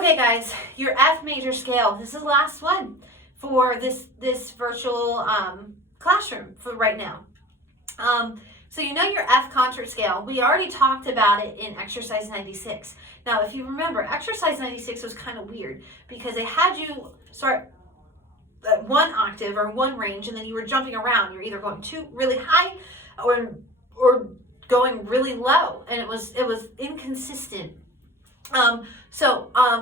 Okay, guys, your F major scale. This is the last one for this virtual classroom for right now. So you know your F concert scale. We already talked about it in exercise 96. Now, if you remember, exercise 96 was kind of weird because they had you start at one octave or one range, and then you were jumping around. You're either going really high or going really low, and it was inconsistent.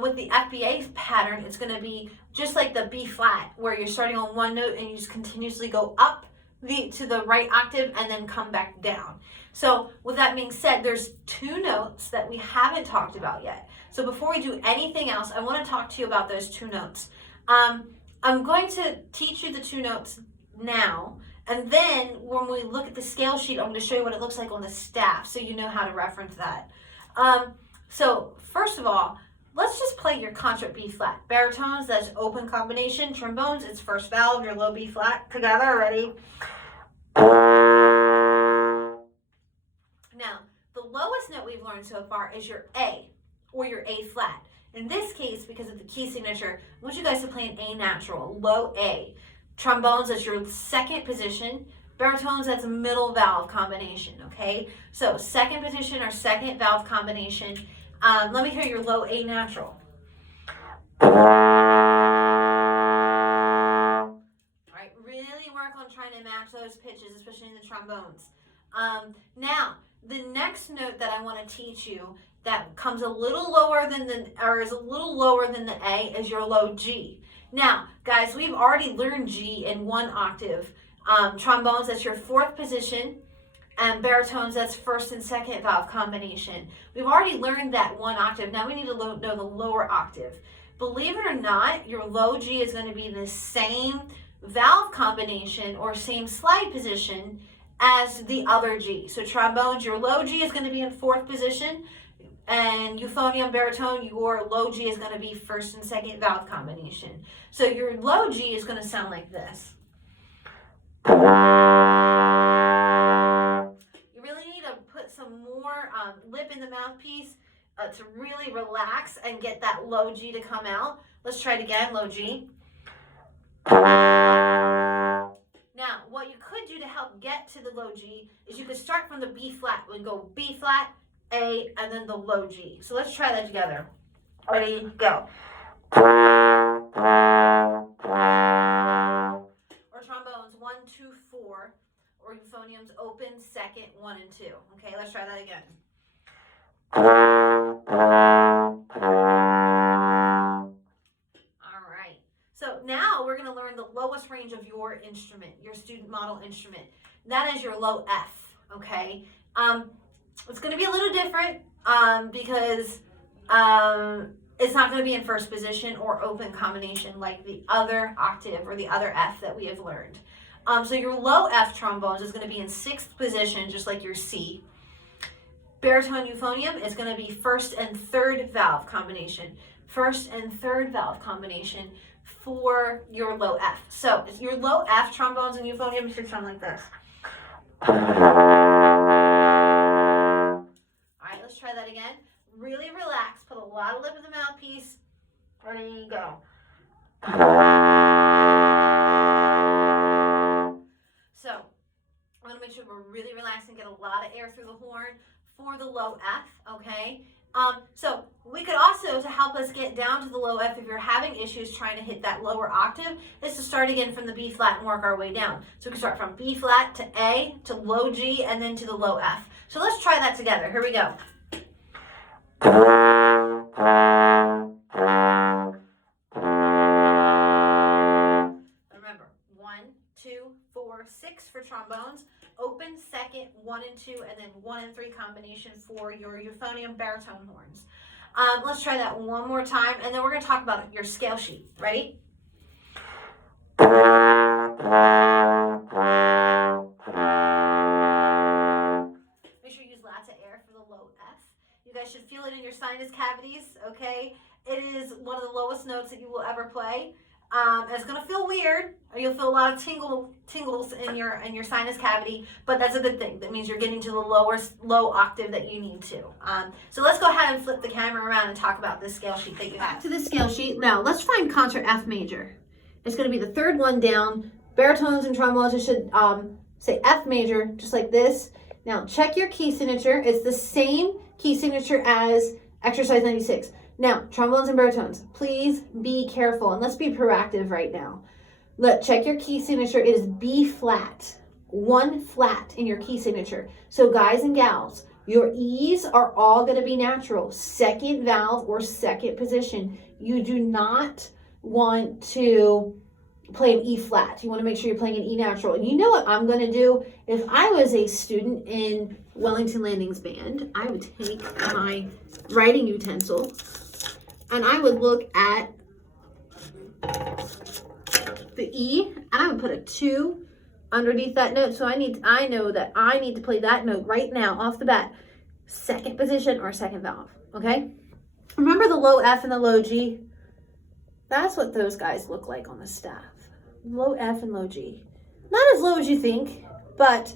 With the FBA pattern, it's going to be just like the B flat, where you're starting on one note and you just continuously go up to the right octave and then come back down. So with that being said, there's two notes that we haven't talked about yet. So before we do anything else, I want to talk to you about those two notes. I'm going to teach you the two notes now, and then when we look at the scale sheet, I'm going to show you what it looks like on the staff so you know how to reference that. So first of all, let's just play your concert B flat. Baritones, that's open combination. Trombones, it's first valve, your low B flat. Together, ready? Now, the lowest note we've learned so far is your A, or your A flat. In this case, because of the key signature, I want you guys to play an A natural, low A. Trombones, that's your second position. Baritones, that's middle valve combination, okay? So second position or second valve combination. Let me hear your low A natural. All right, really work on trying to match those pitches, especially in the trombones. Now, the next note that I want to teach you that comes a little lower than is a little lower than the A is your low G. Now, guys, we've already learned G in one octave. Trombones, that's your fourth position, and baritones, that's first and second valve combination. We've already learned that one octave. Now we need to know the lower octave. Believe it or not, your low G is going to be the same valve combination or same slide position as the other G. So trombones, your low G is going to be in fourth position, and euphonium, baritone, your low G is going to be first and second valve combination. So your low G is going to sound like this. You really need to put some more lip in the mouthpiece to really relax and get that low G to come out. Let's try it again, low G. Now, what you could do to help get to the low G is you could start from the B flat. We go B flat, A, and then the low G. So let's try that together. Ready, go. Or trombones, 1, 2, 4. Or euphoniums, open, second, 1 and 2. Okay, let's try that again. All right. So now we're going to learn the lowest range of your instrument, your student model instrument. That is your low F, okay? It's going to be a little different because it's not going to be in first position or open combination like the other octave or the other F that we have learned. So your low F trombones is going to be in sixth position, just like your C. Baritone euphonium is going to be first and third valve combination. First and third valve combination for your low F. So your low F trombones and euphonium should sound like this. All right, let's try that again. Really relax. Put a lot of lip in the mouthpiece. Ready, go. So I want to make sure we're really relaxed and get a lot of air through the horn for the low F, okay? So we could also, to help us get down to the low F, if you're having issues trying to hit that lower octave, is to start again from the B flat and work our way down. So we can start from B flat to A, to low G, and then to the low F. So let's try that together. Here we go. Remember, 1, 2, 4, 6 for trombones. Open, second, 1 and 2, and then 1 and 3 combination for your euphonium baritone horns. Let's try that one more time, and then we're going to talk about your scale sheet. Ready? Make sure you use lots of air for the low F. You guys should feel it in your sinus cavities, okay? It is one of the lowest notes that you will ever play. It's gonna feel weird, or you'll feel a lot of tingles in your sinus cavity, but that's a good thing. That means you're getting to the low octave that you need to. So let's go ahead and flip the camera around and talk about this scale sheet that you have. To the scale sheet now. Let's find concert F major. It's gonna be the third one down. Baritones and trombones, it should say F major, just like this. Now check your key signature. It's the same key signature as exercise 96. Now, trombones and baritones, please be careful and let's be proactive right now. Check your key signature. It is B flat, 1 flat in your key signature. So guys and gals, your E's are all going to be natural, second valve or second position. You do not want to play an E flat. You want to make sure you're playing an E natural. And you know what I'm going to do? If I was a student in Wellington Landings Band, I would take my writing utensil and I would look at the E and I would put a 2 underneath that note. So I know that I need to play that note right now off the bat. Second position or second valve, okay? Remember the low F and the low G? That's what those guys look like on the staff. Low F and low G. Not as low as you think, but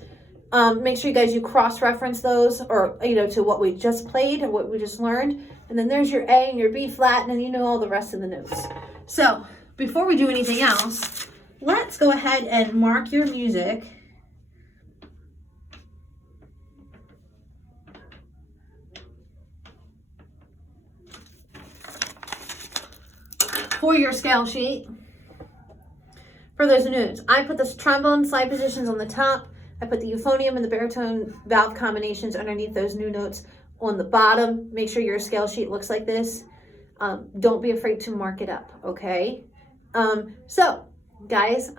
make sure you cross-reference those or, to what we just played or what we just learned. And then there's your A and your B flat, and then you know all the rest of the notes. So before we do anything else, let's go ahead and mark your music. For your scale sheet. For those notes, I put the trombone slide positions on the top. I put the euphonium and the baritone valve combinations underneath those new notes on the bottom. Make sure your scale sheet looks like this. Don't be afraid to mark it up, okay? So, guys,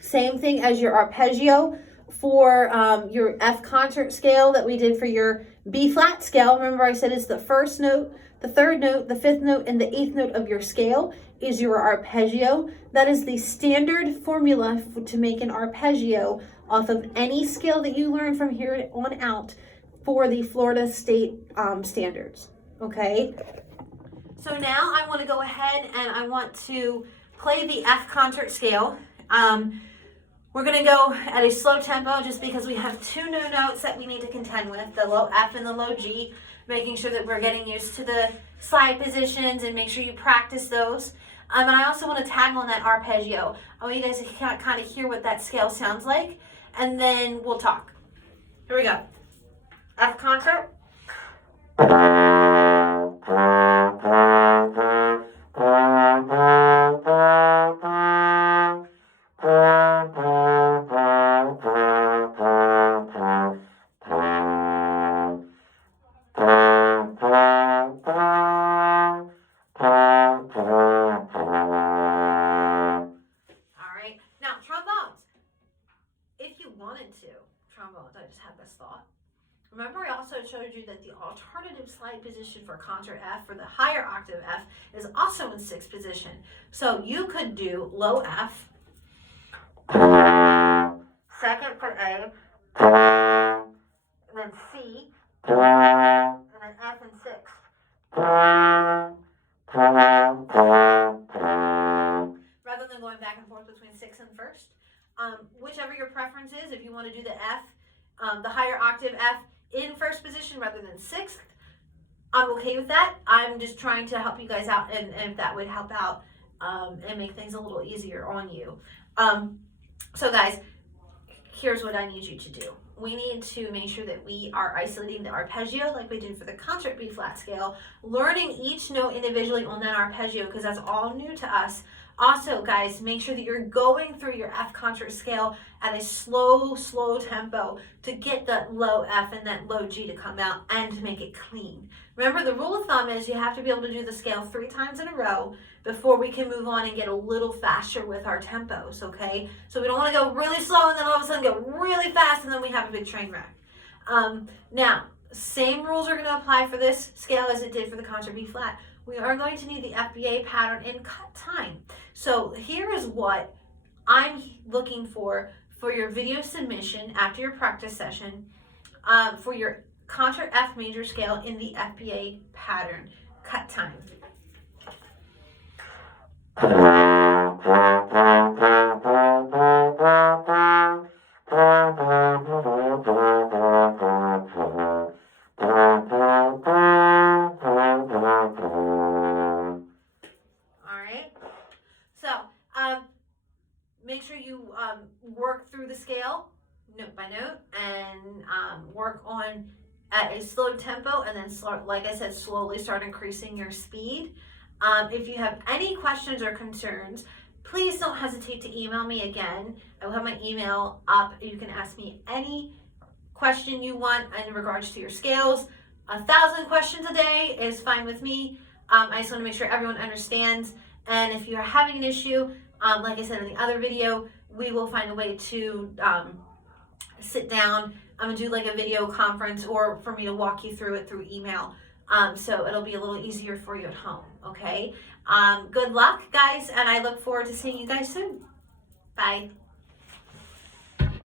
same thing as your arpeggio for your F concert scale that we did for your B flat scale. Remember I said it's the first note, the third note, the fifth note, and the 8th note of your scale is your arpeggio. That is the standard formula to make an arpeggio off of any scale that you learn from here on out for the Florida State standards, okay? So now I want to go ahead and I want to play the F concert scale. We're going to go at a slow tempo just because we have 2 new notes that we need to contend with, the low F and the low G, making sure that we're getting used to the slide positions and make sure you practice those. And I also want to tag on that arpeggio. I want you guys to kind of hear what that scale sounds like, and then we'll talk. Here we go. F concert. I just had this thought. Remember I also showed you that the alternative slide position for concert F, for the higher octave F, is also in 6th position. So you could do low F, second for A, and then C, and then F in 6th. Rather than going back and forth between 6th and 1st. Whichever your preference is, if you want to do the F, the higher octave F in 1st position rather than 6th, I'm okay with that. I'm just trying to help you guys out, and if that would help out and make things a little easier on you. So guys, here's what I need you to do. We need to make sure that we are isolating the arpeggio like we did for the concert B flat scale, learning each note individually on that arpeggio because that's all new to us. Also, guys, make sure that you're going through your F concert scale at a slow tempo to get that low F and that low G to come out and to make it clean. Remember, the rule of thumb is you have to be able to do the scale 3 times in a row before we can move on and get a little faster with our tempos, okay? So we don't want to go really slow and then all of a sudden go really fast and then we have a big train wreck. Now, same rules are going to apply for this scale as it did for the concert B flat. We are going to need the FBA pattern in cut time. So here is what I'm looking for your video submission after your practice session for your concert F major scale in the FBA pattern cut time. Alright? So, make sure you work through the scale note by note and work on at a slow tempo, and then like I said, slowly start increasing your speed. If you have any questions or concerns, please don't hesitate to email me again. I will have my email up. You can ask me any question you want in regards to your scales. 1,000 questions a day is fine with me. I just want to make sure everyone understands. And if you're having an issue, like I said in the other video, we will find a way to sit down and do like a video conference, or for me to walk you through it through email. So it'll be a little easier for you at home, okay? Good luck, guys, and I look forward to seeing you guys soon. Bye.